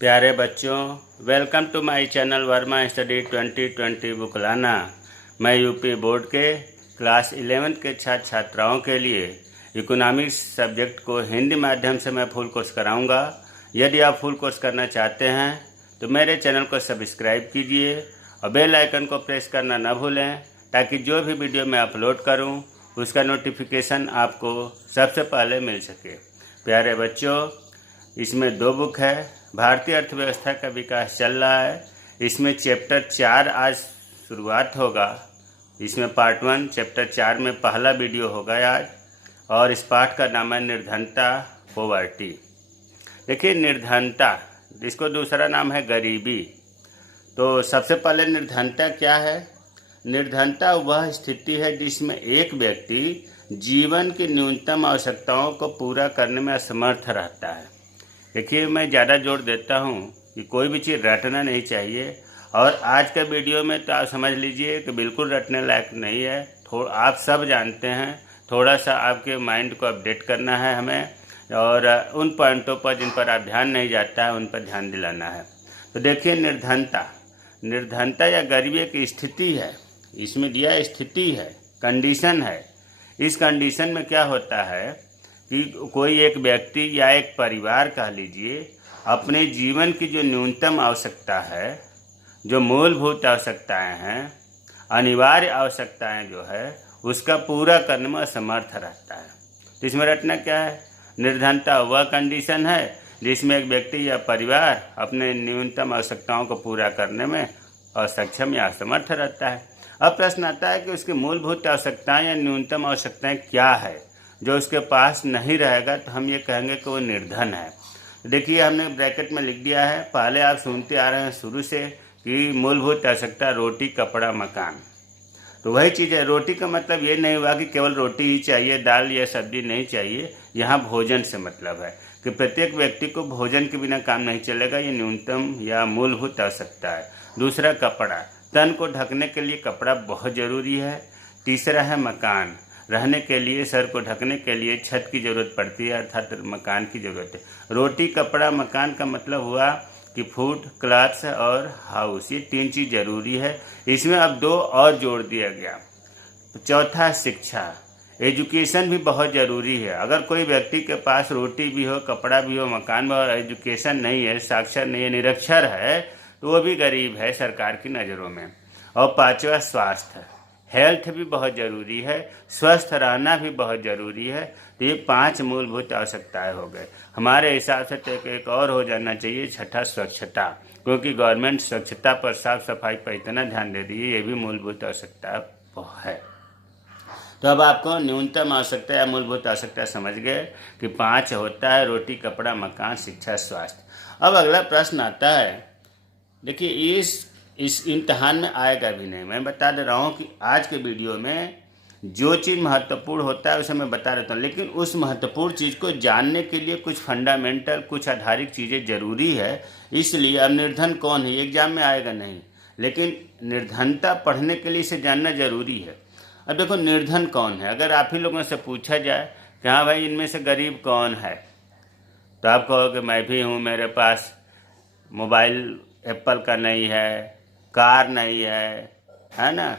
प्यारे बच्चों, welcome to my channel Verma study 2020 बुकलाना। मैं यूपी बोर्ड के क्लास 11 के छात्र छात्राओं के लिए इकोनॉमिक्स सब्जेक्ट को हिंदी माध्यम से मैं फुल कोर्स कराऊंगा। यदि आप फुल कोर्स करना चाहते हैं तो मेरे चैनल को सब्सक्राइब कीजिए और बेल आइकन को प्रेस करना न भूलें, ताकि जो भी वीडियो मैं अपलोड करूं उसका नोटिफिकेशन आपको सबसे पहले मिल सके। प्यारे बच्चों, इसमें 2 बुक है। भारतीय अर्थव्यवस्था का विकास चल रहा है। इसमें चैप्टर 4 आज शुरुआत होगा। इसमें पार्ट 1 चैप्टर 4 में पहला वीडियो होगा आज, और इस पाठ का नाम है निर्धनता, पॉवर्टी। देखिए, निर्धनता, इसको दूसरा नाम है गरीबी। तो सबसे पहले निर्धनता क्या है? निर्धनता वह स्थिति है जिसमें एक व्यक्ति जीवन की न्यूनतम आवश्यकताओं को पूरा करने में असमर्थ रहता है। देखिए, मैं ज़्यादा जोर देता हूँ कि कोई भी चीज़ रटना नहीं चाहिए, और आज के वीडियो में तो आप समझ लीजिए कि बिल्कुल रटने लायक नहीं है। आप सब जानते हैं, थोड़ा सा आपके माइंड को अपडेट करना है हमें, और उन पॉइंटों पर जिन पर आप ध्यान नहीं जाता है उन पर ध्यान दिलाना है। तो देखिए, निर्धनता या गरीबी की स्थिति है। इसमें दिया स्थिति है, कंडीशन है। इस कंडीशन में क्या होता है कि कोई एक व्यक्ति या एक परिवार कह लीजिए, अपने जीवन की जो न्यूनतम आवश्यकता है, जो मूलभूत आवश्यकताएं हैं, अनिवार्य आवश्यकताएं जो है, उसका पूरा करने में असमर्थ रहता है। तो इसमें रटना क्या है? निर्धनता वह कंडीशन है जिसमें एक व्यक्ति या परिवार अपने न्यूनतम आवश्यकताओं को पूरा करने में असक्षम या असमर्थ रहता है। अब प्रश्न आता है कि उसकी मूलभूत आवश्यकताएं या न्यूनतम आवश्यकताएं क्या है। जो उसके पास नहीं रहेगा तो हम ये कहेंगे कि वो निर्धन है। देखिए, हमने ब्रैकेट में लिख दिया है। पहले आप सुनते आ रहे हैं शुरू से कि मूलभूत आवश्यकता रोटी, कपड़ा, मकान। तो वही चीज़ है। रोटी का मतलब ये नहीं हुआ कि केवल रोटी ही चाहिए, दाल या सब्जी नहीं चाहिए। यहाँ भोजन से मतलब है कि प्रत्येक व्यक्ति को भोजन के बिना काम नहीं चलेगा। ये न्यूनतम या मूलभूत आवश्यकता है। दूसरा, कपड़ा, तन को ढकने के लिए कपड़ा बहुत ज़रूरी है। तीसरा है मकान, रहने के लिए, सर को ढकने के लिए छत की ज़रूरत पड़ती है, अर्थात मकान की ज़रूरत है। रोटी, कपड़ा, मकान का मतलब हुआ कि फूड, क्लॉथ्स और हाउस, ये 3 चीज़ ज़रूरी है। इसमें अब 2 और जोड़ दिया गया। चौथा, शिक्षा, एजुकेशन भी बहुत ज़रूरी है। अगर कोई व्यक्ति के पास रोटी भी हो, कपड़ा भी हो, मकान भी हो, और एजुकेशन नहीं है, साक्षर नहीं है, निरक्षर है, तो वो भी गरीब है सरकार की नज़रों में। और 5वां, स्वास्थ्य, हेल्थ भी बहुत ज़रूरी है, स्वस्थ रहना भी बहुत ज़रूरी है। तो ये 5 मूलभूत आवश्यकताएं हो गए। हमारे हिसाब से तो एक और हो जाना चाहिए, छठा, स्वच्छता, क्योंकि गवर्नमेंट स्वच्छता पर, साफ सफाई पर इतना ध्यान दे रही है। ये भी मूलभूत आवश्यकता है। तो अब आपको न्यूनतम आवश्यकता या मूलभूत आवश्यकता समझ गए कि 5 होता है: रोटी, कपड़ा, मकान, शिक्षा, स्वास्थ्य। अब अगला प्रश्न आता है। देखिए, इस इम्तहान में आएगा भी नहीं। मैं बता दे रहा हूँ कि आज के वीडियो में जो चीज़ महत्वपूर्ण होता है उसे मैं बता देता हूँ, लेकिन उस महत्वपूर्ण चीज़ को जानने के लिए कुछ फंडामेंटल, कुछ आधारिक चीज़ें ज़रूरी है। इसलिए अब निर्धन कौन है एग्जाम में आएगा नहीं, लेकिन निर्धनता पढ़ने के लिए इसे जानना ज़रूरी है। अब देखो, निर्धन कौन है? अगर आप ही लोगों से पूछा जाए कि हाँ भाई, इनमें से गरीब कौन है, तो आप कहोगे मैं भी हूँ, मेरे पास मोबाइल एप्पल का नहीं है, कार नहीं है ना?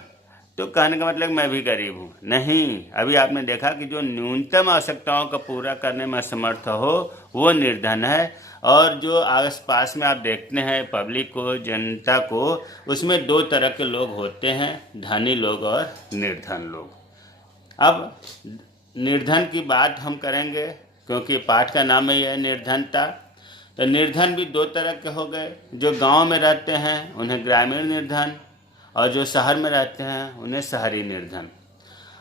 तो कहने का मतलब मैं भी गरीब हूँ? नहीं। अभी आपने देखा कि जो न्यूनतम आवश्यकताओं को पूरा करने में असमर्थ हो वो निर्धन है। और जो आस पास में आप देखते हैं पब्लिक को, जनता को, उसमें 2 तरह के लोग होते हैं, धनी लोग और निर्धन लोग। अब निर्धन की बात हम करेंगे क्योंकि पाठ का नाम ही है निर्धनता। तो निर्धन भी 2 तरह के हो गए। जो गांव में रहते हैं उन्हें ग्रामीण निर्धन, और जो शहर में रहते हैं उन्हें शहरी निर्धन।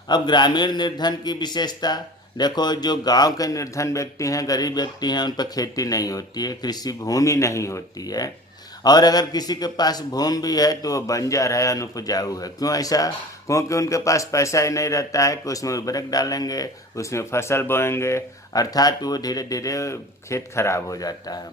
अब ग्रामीण निर्धन की विशेषता देखो, जो गांव के निर्धन व्यक्ति हैं, गरीब व्यक्ति हैं, उन पर खेती नहीं होती है, कृषि भूमि नहीं होती है, और अगर किसी के पास भूमि भी है तो वो बंजर है, अनुपजाऊ है। क्यों ऐसा? क्योंकि उनके पास पैसा ही नहीं रहता है कि उसमें उर्वरक डालेंगे, उसमें फसल बोएंगे, अर्थात वो धीरे धीरे खेत खराब हो जाता है।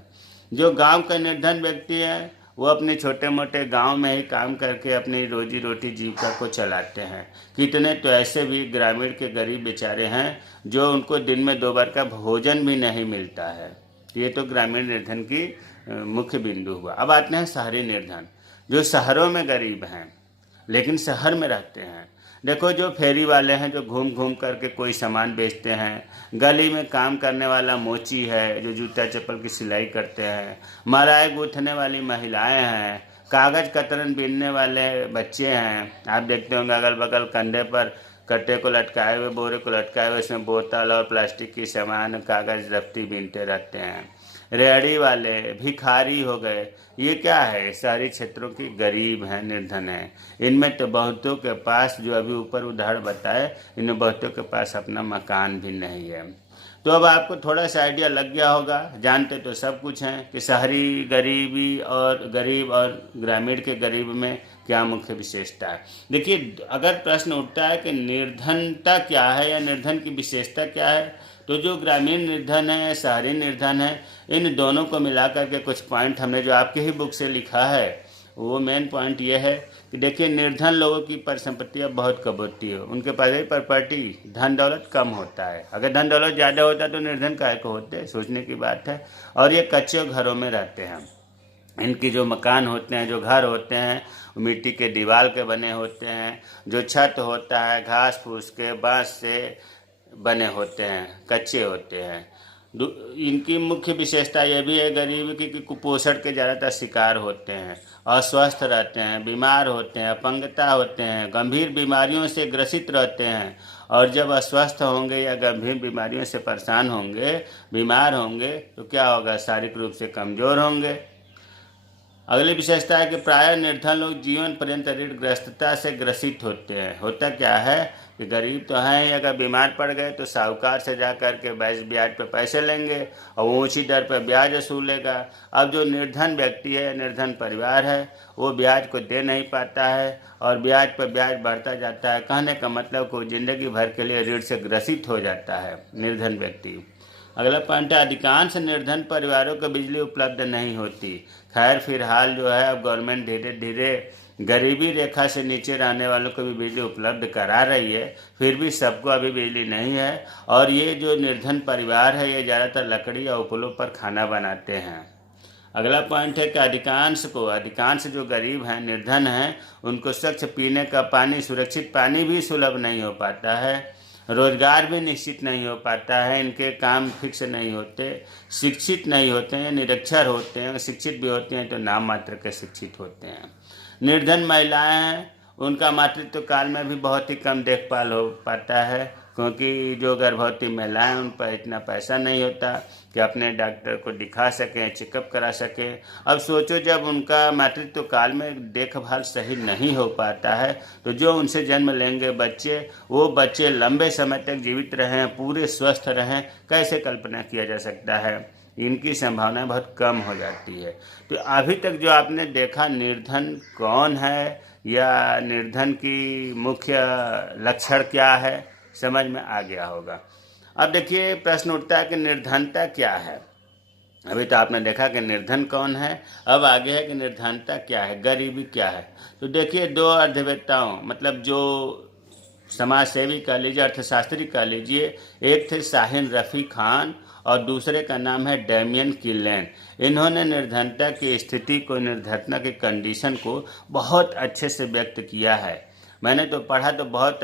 जो गांव का निर्धन व्यक्ति है वो अपने छोटे मोटे गांव में ही काम करके अपनी रोजी रोटी जीविका को चलाते हैं। कितने तो ऐसे भी ग्रामीण के गरीब बेचारे हैं जो उनको दिन में 2 बार का भोजन भी नहीं मिलता है। ये तो ग्रामीण निर्धन की मुख्य बिंदु हुआ। अब आते हैं शहरी निर्धन, जो शहरों में गरीब हैं लेकिन शहर में रहते हैं। देखो, जो फेरी वाले हैं जो घूम घूम करके कोई सामान बेचते हैं, गली में काम करने वाला मोची है जो जूता चप्पल की सिलाई करते हैं, मराई गूंथने वाली महिलाएं हैं, कागज़ कतरन बीनने वाले बच्चे हैं। आप देखते होंगे अगल बगल कंधे पर कट्टे को लटकाए हुए, बोरे को लटकाए हुए, इसमें बोतल और प्लास्टिक की सामान, कागज़ रफ्ती बीनते रहते हैं। रेहड़ी वाले, भिखारी हो गए, ये क्या है? शहरी क्षेत्रों की गरीब हैं, निर्धन हैं। इनमें तो बहुतों के पास, जो अभी ऊपर उदाहरण बताए, इनमें बहुतों के पास अपना मकान भी नहीं है। तो अब आपको थोड़ा सा आइडिया लग गया होगा, जानते तो सब कुछ हैं कि शहरी गरीबी और गरीब और ग्रामीण के गरीब में क्या मुख्य विशेषता है। देखिए, अगर प्रश्न उठता है कि निर्धनता क्या है या निर्धन की विशेषता क्या है, तो जो ग्रामीण निर्धन है, शहरी निर्धन है, इन दोनों को मिला करके कुछ पॉइंट हमने जो आपके ही बुक से लिखा है, वो मेन पॉइंट ये है कि देखिए, निर्धन लोगों की परिसंपत्तियाँ बहुत कम होती है, उनके पास ही प्रॉपर्टी, धन दौलत कम होता है। अगर धन दौलत ज़्यादा होता तो निर्धन काहे को होते, सोचने की बात है। और ये कच्चे घरों में रहते हैं। इनकी जो मकान होते हैं, जो घर होते हैं, मिट्टी के दीवार के बने होते हैं। जो छत होता है घास फूस के, बांस से बने होते हैं, कच्चे होते हैं। इनकी मुख्य विशेषता ये भी है गरीब की कि कुपोषण के ज़्यादातर शिकार होते हैं, अस्वस्थ रहते हैं, बीमार होते हैं, अपंगता होते हैं, गंभीर बीमारियों से ग्रसित रहते हैं। और जब अस्वस्थ होंगे या गंभीर बीमारियों से परेशान होंगे, बीमार होंगे, तो क्या होगा? शारीरिक रूप से कमज़ोर होंगे। अगली विशेषता है कि प्रायः निर्धन लोग जीवन पर्यंत ऋणग्रस्तता से ग्रसित होते हैं। होता क्या है कि गरीब तो हैं, अगर बीमार पड़ गए तो साहूकार से जा कर के ब्याज पर पैसे लेंगे और वो ऊँची दर पर ब्याज वसूलेगा। अब जो निर्धन व्यक्ति है, निर्धन परिवार है, वो ब्याज को दे नहीं पाता है और ब्याज पर ब्याज बढ़ता जाता है। कहने का मतलब को ज़िंदगी भर के लिए ऋण से ग्रसित हो जाता है निर्धन व्यक्ति। अगला पॉइंट है, अधिकांश निर्धन परिवारों को बिजली उपलब्ध नहीं होती। खैर फिलहाल जो है, अब गवर्नमेंट धीरे धीरे गरीबी रेखा से नीचे रहने वालों को भी बिजली उपलब्ध करा रही है, फिर भी सबको अभी बिजली नहीं है। और ये जो निर्धन परिवार है, ये ज़्यादातर लकड़ी या उपलों पर खाना बनाते हैं। अगला पॉइंट है कि अधिकांश जो गरीब हैं, निर्धन हैं, उनको स्वच्छ पीने का पानी, सुरक्षित पानी भी सुलभ नहीं हो पाता है। रोजगार भी निश्चित नहीं हो पाता है, इनके काम फिक्स नहीं होते, शिक्षित नहीं होते हैं, निरक्षर होते हैं। शिक्षित भी होते हैं तो नाम मात्र के शिक्षित होते हैं। निर्धन महिलाएं हैं, उनका मातृत्व काल में भी बहुत ही कम देखभाल हो पाता है, क्योंकि जो गर्भवती महिलाएं, उन पर इतना पैसा नहीं होता कि अपने डॉक्टर को दिखा सकें, चेकअप करा सकें। अब सोचो, जब उनका मातृत्व काल में देखभाल सही नहीं हो पाता है, तो जो उनसे जन्म लेंगे बच्चे, वो बच्चे लंबे समय तक जीवित रहें, पूरे स्वस्थ रहें, कैसे कल्पना किया जा सकता है? इनकी संभावना बहुत कम हो जाती है। तो अभी तक जो आपने देखा, निर्धन कौन है या निर्धन की मुख्य लक्षण क्या है, समझ में आ गया होगा। अब देखिए, प्रश्न उठता है कि निर्धनता क्या है। अभी तो आपने देखा कि निर्धन कौन है, अब आगे है कि निर्धनता क्या है, गरीबी क्या है। तो देखिए, दो अर्थवेत्ताओं, मतलब जो समाज सेवी कह लीजिए, अर्थशास्त्री कह लीजिए, एक थे शाहीन रफ़ी खान और दूसरे का नाम है डैमियन किलेन। इन्होंने निर्धनता की स्थिति को, निर्धनता की कंडीशन को बहुत अच्छे से व्यक्त किया है। मैंने तो पढ़ा तो बहुत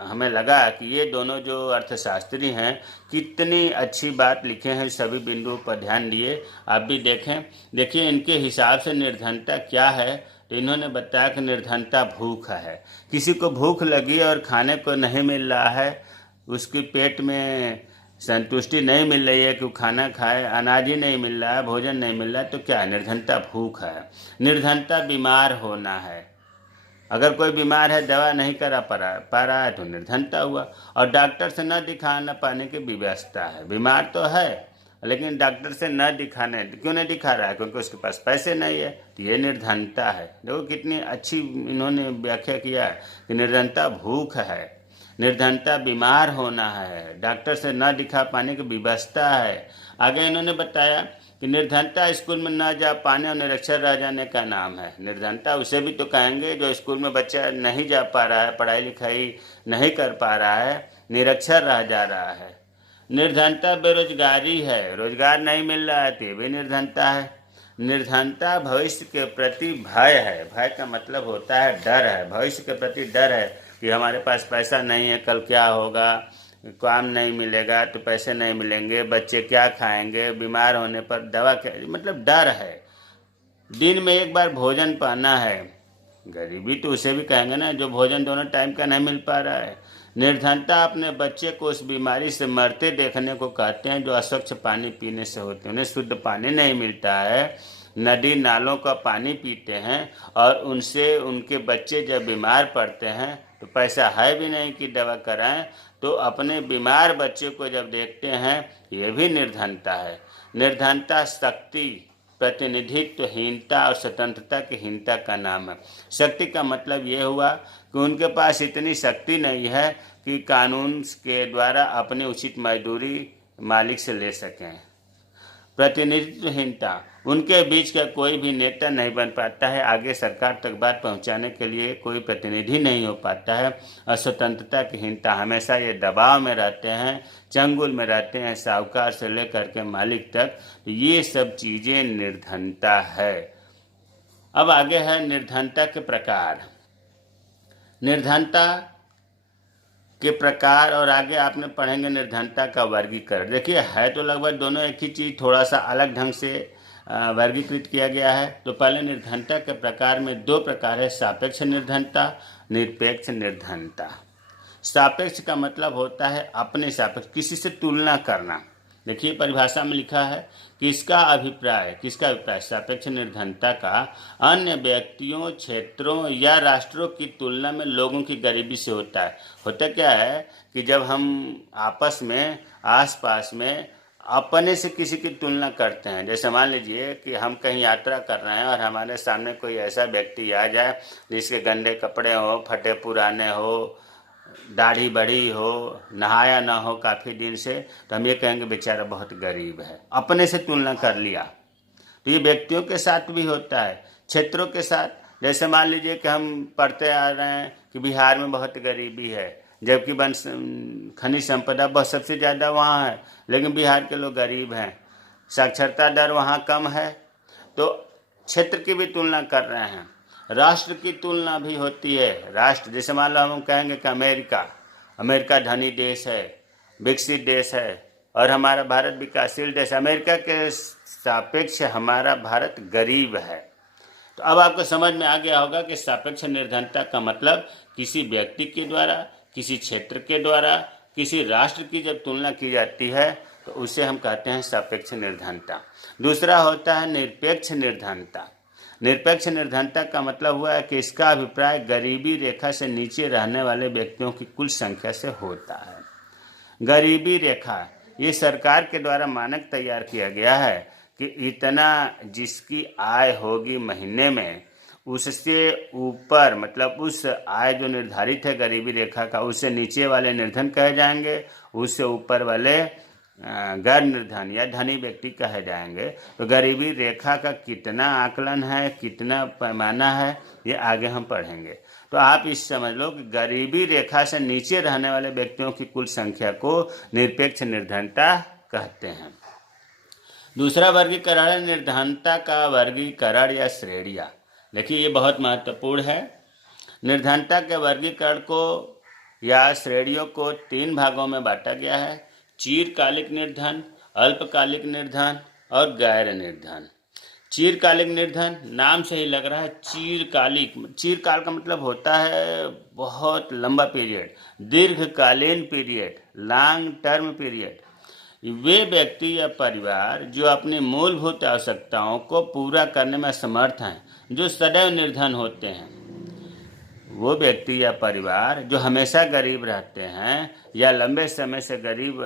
हमें लगा कि ये दोनों जो अर्थशास्त्री हैं, कितनी अच्छी बात लिखे हैं, सभी बिंदुओं पर ध्यान दिए। आप भी देखें। देखिए, इनके हिसाब से निर्धनता क्या है, तो इन्होंने बताया कि निर्धनता भूख है। किसी को भूख लगी और खाने को नहीं मिल रहा है, उसके पेट में संतुष्टि नहीं मिल रही है कि वो खाना खाए, अनाज ही नहीं मिल रहा है, भोजन नहीं मिल रहा है, तो क्या है? निर्धनता भूख है। निर्धनता बीमार होना है। अगर कोई बीमार है, दवा नहीं करा पा रहा है, तो निर्धनता हुआ। और डॉक्टर से न दिखाना पाने की व्यवस्था है। बीमार तो है, लेकिन डॉक्टर से न दिखाने, क्यों नहीं दिखा रहा है? क्योंकि उसके पास पैसे नहीं है। तो ये निर्धनता है। देखो कितनी अच्छी इन्होंने व्याख्या किया है कि निर्धनता भूख है, निर्धनता बीमार होना है, डॉक्टर से न दिखा पाने की व्यवस्था है। आगे इन्होंने बताया कि निर्धनता स्कूल में न जा पाने और निरक्षर रह जाने का नाम है। निर्धनता उसे भी तो कहेंगे जो स्कूल में बच्चा नहीं जा पा रहा है, पढ़ाई लिखाई नहीं कर पा रहा है, निरक्षर रह जा रहा है। निर्धनता बेरोजगारी है, रोजगार नहीं मिल रहा है, तो ये भी निर्धनता है। निर्धनता भविष्य के प्रति भय है। भय का मतलब होता है डर है, भविष्य के प्रति डर है कि हमारे पास पैसा नहीं है, कल क्या होगा, काम नहीं मिलेगा तो पैसे नहीं मिलेंगे, बच्चे क्या खाएंगे, बीमार होने पर दवा क्या, मतलब डर है। दिन में एक बार भोजन पाना है, गरीबी तो उसे भी कहेंगे ना जो भोजन दोनों टाइम का नहीं मिल पा रहा है। निर्धनता अपने बच्चे को उस बीमारी से मरते देखने को कहते हैं जो अस्वच्छ पानी पीने से होते हैं। उन्हें शुद्ध पानी नहीं मिलता है, नदी नालों का पानी पीते हैं और उनसे उनके बच्चे जब बीमार पड़ते हैं तो पैसा है भी नहीं कि दवा कराएं, तो अपने बीमार बच्चे को जब देखते हैं, ये भी निर्धनता है। निर्धनता शक्ति, प्रतिनिधित्वहीनता और स्वतंत्रता की हीनता का नाम है। शक्ति का मतलब ये हुआ कि उनके पास इतनी शक्ति नहीं है कि कानून के द्वारा अपनी उचित मजदूरी मालिक से ले सकें। प्रतिनिधित्वहीनता, उनके बीच का कोई भी नेता नहीं बन पाता है, आगे सरकार तक बात पहुंचाने के लिए कोई प्रतिनिधि नहीं हो पाता है। और स्वतंत्रता की हीनता, हमेशा ये दबाव में रहते हैं, चंगुल में रहते हैं, साहूकार से लेकर के मालिक तक। ये सब चीज़ें निर्धनता है। अब आगे है निर्धनता के प्रकार। निर्धनता के प्रकार और आगे आपने पढ़ेंगे निर्धनता का वर्गीकरण। देखिए है तो लगभग दोनों एक ही चीज़, थोड़ा सा अलग ढंग से वर्गीकृत किया गया है। तो पहले निर्धनता के प्रकार में दो प्रकार है, सापेक्ष निर्धनता, निरपेक्ष निर्धनता। सापेक्ष का मतलब होता है अपने सापेक्ष, किसी से तुलना करना। देखिए परिभाषा में लिखा है किसका अभिप्राय सापेक्ष निर्धनता का अन्य व्यक्तियों, क्षेत्रों या राष्ट्रों की तुलना में लोगों की गरीबी से होता है। होता क्या है कि जब हम आपस में आसपास में अपने से किसी की तुलना करते हैं, जैसे मान लीजिए कि हम कहीं यात्रा कर रहे हैं और हमारे सामने कोई ऐसा व्यक्ति आ जाए जिसके गंदे कपड़े हो, फटे पुराने हो, दाढ़ी बड़ी हो, नहाया ना हो काफ़ी दिन से, तो हम ये कहेंगे बेचारा बहुत गरीब है। अपने से तुलना कर लिया। तो ये व्यक्तियों के साथ भी होता है, क्षेत्रों के साथ। जैसे मान लीजिए कि हम पढ़ते आ रहे हैं कि बिहार में बहुत गरीबी है, जबकि खनिज संपदा बहुत सबसे ज़्यादा वहाँ है, लेकिन बिहार के लोग गरीब हैं। साक्षरता दर वहाँ कम है, तो क्षेत्र की भी तुलना कर रहे हैं। राष्ट्र की तुलना भी होती है। राष्ट्र जैसे मान लो हम कहेंगे कि अमेरिका धनी देश है, विकसित देश है, और हमारा भारत विकासशील देश। अमेरिका के सापेक्ष हमारा भारत गरीब है। तो अब आपको समझ में आ गया होगा कि सापेक्ष निर्धनता का मतलब किसी व्यक्ति के द्वारा, किसी क्षेत्र के द्वारा, किसी राष्ट्र की जब तुलना की जाती है तो उसे हम कहते हैं सापेक्ष निर्धनता। दूसरा होता है निरपेक्ष निर्धनता। निरपेक्ष निर्धनता का मतलब हुआ है कि इसका अभिप्राय गरीबी रेखा से नीचे रहने वाले व्यक्तियों की कुल संख्या से होता है। गरीबी रेखा ये सरकार के द्वारा मानक तैयार किया गया है कि इतना जिसकी आय होगी महीने में, उससे ऊपर मतलब उस आय जो निर्धारित है गरीबी रेखा का, उससे नीचे वाले निर्धन कहे जाएंगे, उससे ऊपर वाले गैर निर्धन या धनी व्यक्ति कहे जाएंगे। तो गरीबी रेखा का कितना आकलन है, कितना पैमाना है, ये आगे हम पढ़ेंगे। तो आप इस समझ लो कि गरीबी रेखा से नीचे रहने वाले व्यक्तियों की कुल संख्या को निरपेक्ष निर्धनता कहते हैं। दूसरा वर्गीकरण है निर्धनता का वर्गीकरण या श्रेणियाँ। देखिए ये बहुत महत्वपूर्ण है। निर्धनता के वर्गीकरण को या श्रेणियों को 3 भागों में बांटा गया है: चिरकालिक निर्धन, अल्पकालिक निर्धन और गैर निर्धन। चिरकालिक निर्धन, नाम से ही लग रहा है चिरकालिक। चिरकाल का मतलब होता है बहुत लंबा पीरियड, दीर्घकालीन पीरियड, लॉन्ग टर्म पीरियड। वे व्यक्ति या परिवार जो अपनी मूलभूत आवश्यकताओं को पूरा करने में असमर्थ हैं, जो सदैव निर्धन होते हैं। वो व्यक्ति या परिवार जो हमेशा गरीब रहते हैं या लंबे समय से गरीब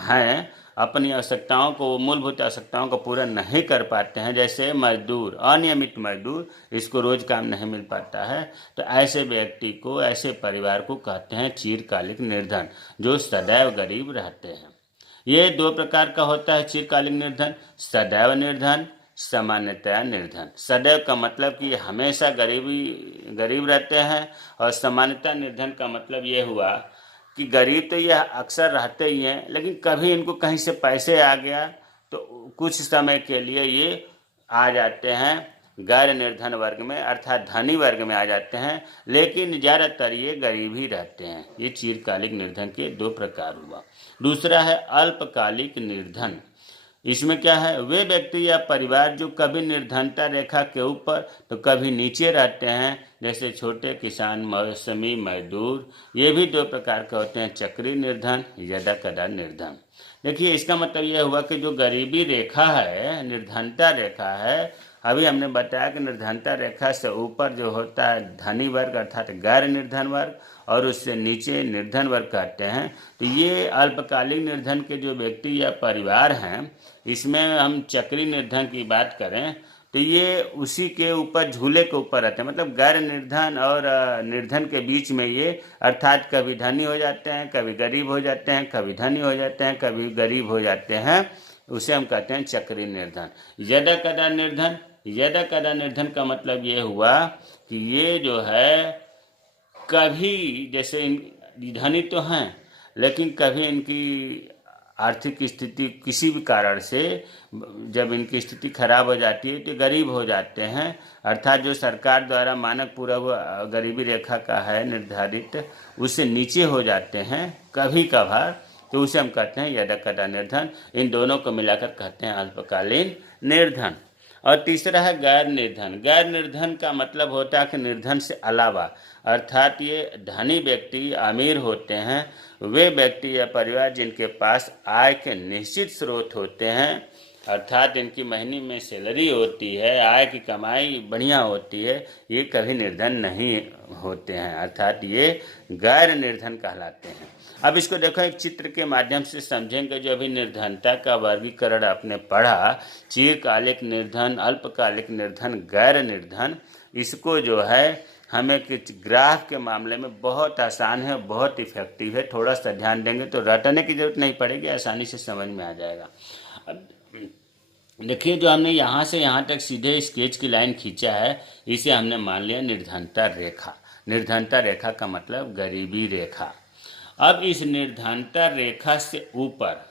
हैं, अपनी आवश्यकताओं को, मूलभूत आवश्यकताओं को पूरा नहीं कर पाते हैं। जैसे मजदूर, अनियमित मजदूर, इसको रोज काम नहीं मिल पाता है, तो ऐसे व्यक्ति को, ऐसे परिवार को कहते हैं चिरकालिक निर्धन, जो सदैव गरीब रहते हैं। ये 2 प्रकार का होता है चिरकालिक निर्धन: सदैव निर्धन, सामान्यतया निर्धन। सदैव का मतलब कि हमेशा गरीब रहते हैं, और सामान्यतः निर्धन का मतलब ये हुआ कि गरीब तो यह अक्सर रहते ही हैं, लेकिन कभी इनको कहीं से पैसे आ गया तो कुछ समय के लिए ये आ जाते हैं गैर निर्धन वर्ग में, अर्थात धनी वर्ग में आ जाते हैं, लेकिन ज़्यादातर ये गरीब ही रहते हैं। ये चिरकालिक निर्धन के दो प्रकार हुआ। दूसरा है अल्पकालिक निर्धन। इसमें क्या है, वे व्यक्ति या परिवार जो कभी निर्धनता रेखा के ऊपर तो कभी नीचे रहते हैं, जैसे छोटे किसान, मौसमी मजदूर। ये भी दो प्रकार के होते हैं, चक्रीय निर्धन, यदा कदा निर्धन। देखिए, इसका मतलब यह हुआ कि जो गरीबी रेखा है, निर्धनता रेखा है, अभी हमने बताया कि निर्धनता रेखा से ऊपर जो होता है धनी वर्ग अर्थात गैर निर्धन वर्ग, और उससे नीचे निर्धन वर्ग कहते हैं। तो ये अल्पकालिक निर्धन के जो व्यक्ति या परिवार हैं, इसमें हम चक्रीय निर्धन की बात करें तो ये उसी के ऊपर, झूले के ऊपर रहते हैं, मतलब गैर निर्धन और निर्धन के बीच में ये, अर्थात कभी धनी हो जाते हैं, कभी गरीब हो जाते हैं, कभी धनी हो जाते हैं, कभी गरीब हो जाते हैं। उसे हम कहते हैं चक्रीय निर्धन। यदा कदा निर्धन, यदा कदा निर्धन का मतलब ये हुआ कि ये जो है कभी, जैसे धनी तो हैं लेकिन कभी इनकी आर्थिक स्थिति किसी भी कारण से, जब इनकी स्थिति खराब हो जाती है तो गरीब हो जाते हैं, अर्थात जो सरकार द्वारा मानक पूरा गरीबी रेखा का है निर्धारित, उससे नीचे हो जाते हैं कभी कभार, तो उसे हम कहते हैं यदा कदा निर्धन। इन दोनों को मिलाकर कहते हैं अल्पकालीन निर्धन। और तीसरा है गैर निर्धन। गैर निर्धन का मतलब होता है कि निर्धन से अलावा, अर्थात ये धनी व्यक्ति, अमीर होते हैं वे व्यक्ति या परिवार जिनके पास आय के निश्चित स्रोत होते हैं, अर्थात इनकी महीने में सैलरी होती है, आय की कमाई बढ़िया होती है, ये कभी निर्धन नहीं होते हैं, अर्थात ये गैर निर्धन कहलाते हैं। अब इसको देखो, एक चित्र के माध्यम से समझेंगे। जो अभी निर्धनता का वर्गीकरण आपने पढ़ा, चिरकालिक निर्धन, अल्पकालिक निर्धन, गैर निर्धन, इसको जो है हमें कुछ ग्राफ के मामले में बहुत आसान है, बहुत इफेक्टिव है। थोड़ा सा ध्यान देंगे तो रटने की जरूरत नहीं पड़ेगी, आसानी से समझ में आ जाएगा। अब देखिए, जो हमने यहाँ से यहाँ तक सीधे स्केच की लाइन खींचा है, इसे हमने मान लिया निर्धनता रेखा। निर्धनता रेखा का मतलब गरीबी रेखा। अब इस निर्धनता रेखा से ऊपर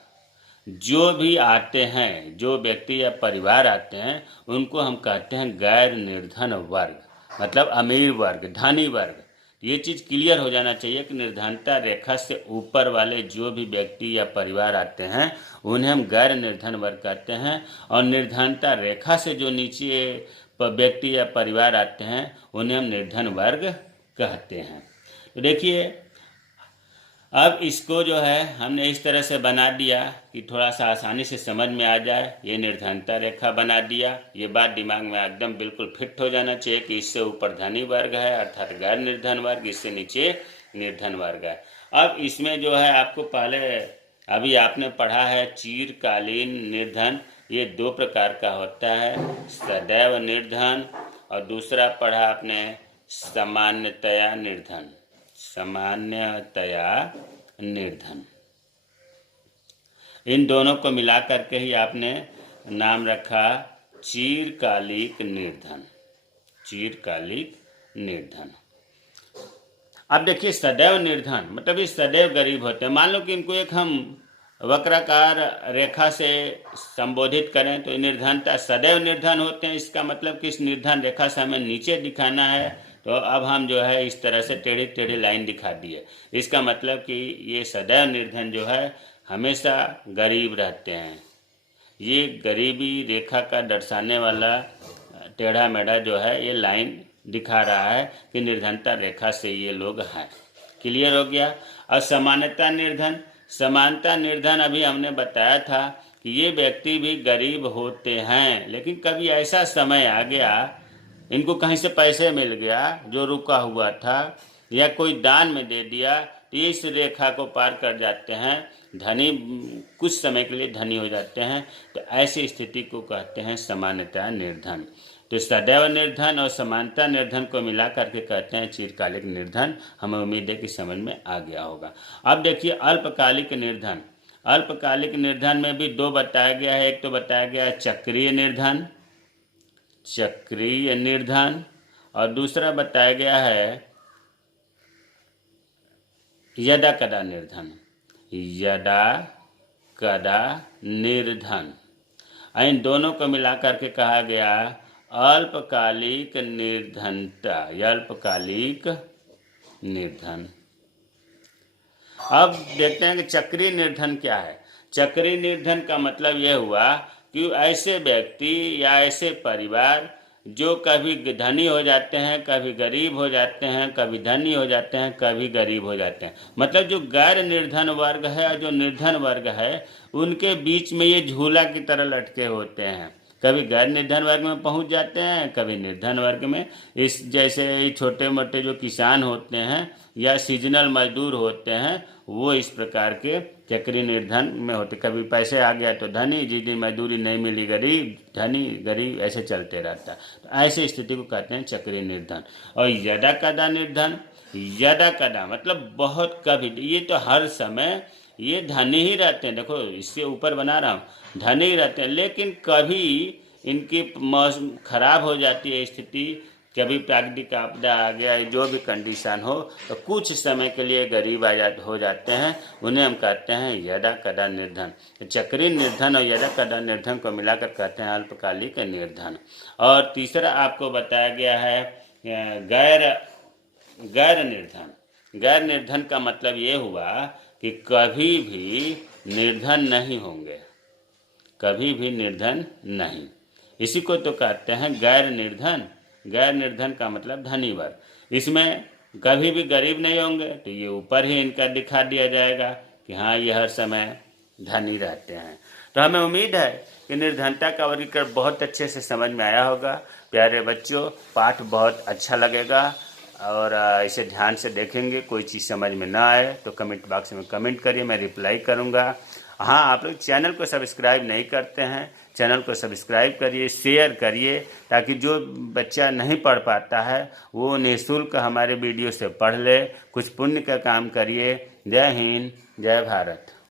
जो भी आते हैं, जो व्यक्ति या परिवार आते हैं, उनको हम कहते हैं गैर निर्धन वर्ग, मतलब अमीर वर्ग, धनी वर्ग। ये चीज़ क्लियर हो जाना चाहिए कि निर्धनता रेखा से ऊपर वाले जो भी व्यक्ति या परिवार आते हैं उन्हें हम गैर निर्धन वर्ग कहते हैं, और निर्धनता रेखा से जो नीचे व्यक्ति या परिवार आते हैं उन्हें हम निर्धन वर्ग कहते हैं। तो देखिए, अब इसको जो है हमने इस तरह से बना दिया कि थोड़ा सा आसानी से समझ में आ जाए। ये निर्धनता रेखा बना दिया, ये बात दिमाग में एकदम बिल्कुल फिट हो जाना चाहिए कि इससे ऊपर धनी वर्ग है अर्थात गैर निर्धन वर्ग, इससे नीचे निर्धन वर्ग है। अब इसमें जो है आपको पहले अभी आपने पढ़ा है चिरकालीन निर्धन, ये दो प्रकार का होता है, सदैव निर्धन, और दूसरा पढ़ा आपने सामान्यतया निर्धन। सामान्यतया निर्धन, इन दोनों को मिला करके ही आपने नाम रखा चिरकालिक निर्धन। चिरकालिक निर्धन। अब देखिए, सदैव निर्धन मतलब ये सदैव गरीब होते हैं। मान लो कि इनको एक हम वक्राकार रेखा से संबोधित करें तो निर्धनता सदैव निर्धन होते हैं। इसका मतलब कि इस निर्धन रेखा से हमें नीचे दिखाना है, तो अब हम जो है इस तरह से टेढ़ी टेढ़ी लाइन दिखा दी है। इसका मतलब कि ये सदैव निर्धन जो है हमेशा गरीब रहते हैं। ये गरीबी रेखा का दर्शाने वाला टेढ़ा मेढ़ा जो है ये लाइन दिखा रहा है कि निर्धनता रेखा से ये लोग हैं। क्लियर हो गया। और समानता निर्धन, समानता निर्धन अभी हमने बताया था कि ये व्यक्ति भी गरीब होते हैं, लेकिन कभी ऐसा समय आ गया, इनको कहीं से पैसे मिल गया जो रुका हुआ था, या कोई दान में दे दिया, तो इस रेखा को पार कर जाते हैं, धनी, कुछ समय के लिए धनी हो जाते हैं। तो ऐसी स्थिति को कहते हैं समानता निर्धन। तो सदैव निर्धन और समानता निर्धन को मिला करके कहते हैं चिरकालिक निर्धन। हमें उम्मीद है कि समझ में आ गया होगा। अब देखिए अल्पकालिक निर्धन। अल्पकालिक निर्धन में भी दो बताया गया है। एक तो बताया गया है चक्रीय निर्धन, चक्रीय निर्धन, और दूसरा बताया गया है यदा कदा निर्धन। यदा कदा निर्धन। इन दोनों को मिला करके कहा गया अल्पकालिक निर्धनता या अल्पकालिक निर्धन। अब देखते हैं कि चक्रीय निर्धन क्या है। चक्रीय निर्धन का मतलब यह हुआ कि ऐसे व्यक्ति या ऐसे परिवार जो कभी धनी हो जाते हैं, कभी गरीब हो जाते हैं, कभी धनी हो जाते हैं, कभी गरीब हो जाते हैं। मतलब जो गैर निर्धन वर्ग है और जो निर्धन वर्ग है उनके बीच में ये झूला की तरह लटके होते हैं। कभी गैर निर्धन वर्ग में पहुंच जाते हैं, कभी निर्धन वर्ग में। इस जैसे छोटे मोटे जो किसान होते हैं या सीजनल मजदूर होते हैं, वो इस प्रकार के चक्रीय निर्धन में होते। कभी पैसे आ गया तो धनी, जिस दिन मजदूरी नहीं मिली गरीब, धनी गरीब, ऐसे चलते रहता है। तो ऐसे स्थिति को कहते हैं चक्रीय निर्धन। और यदा कदा निर्धन, यदा कदा मतलब बहुत कभी, ये तो हर समय ये धनी ही रहते हैं। देखो इससे ऊपर बना रहा हूँ, धनी ही रहते हैं, लेकिन कभी इनकी मौसम खराब हो जाती है स्थिति, कभी प्राकृतिक आपदा आ गया, जो भी कंडीशन हो, तो कुछ समय के लिए गरीब हो जाते हैं। उन्हें हम कहते हैं यदा कदा निर्धन। चक्रीय निर्धन और यदा कदा निर्धन को मिलाकर कहते हैं अल्पकालिक निर्धन। और तीसरा आपको बताया गया है गैर निर्धन। गैर निर्धन का मतलब ये हुआ कि कभी भी निर्धन नहीं होंगे, कभी भी निर्धन नहीं। इसी को तो कहते हैं गैर निर्धन। गैर निर्धन का मतलब धनी वर्ग। इसमें कभी भी गरीब नहीं होंगे, तो ये ऊपर ही इनका दिखा दिया जाएगा कि हाँ ये हर समय धनी रहते हैं। तो हमें उम्मीद है कि निर्धनता का वर्गीकरण बहुत अच्छे से समझ में आया होगा। प्यारे बच्चों, पाठ बहुत अच्छा लगेगा और इसे ध्यान से देखेंगे। कोई चीज़ समझ में ना आए तो कमेंट बॉक्स में कमेंट करिए, मैं रिप्लाई करूँगा। हाँ, आप लोग चैनल को सब्सक्राइब नहीं करते हैं, चैनल को सब्सक्राइब करिए, शेयर करिए, ताकि जो बच्चा नहीं पढ़ पाता है वो निःशुल्क हमारे वीडियो से पढ़ ले। कुछ पुण्य का काम करिए। जय हिंद, जय भारत।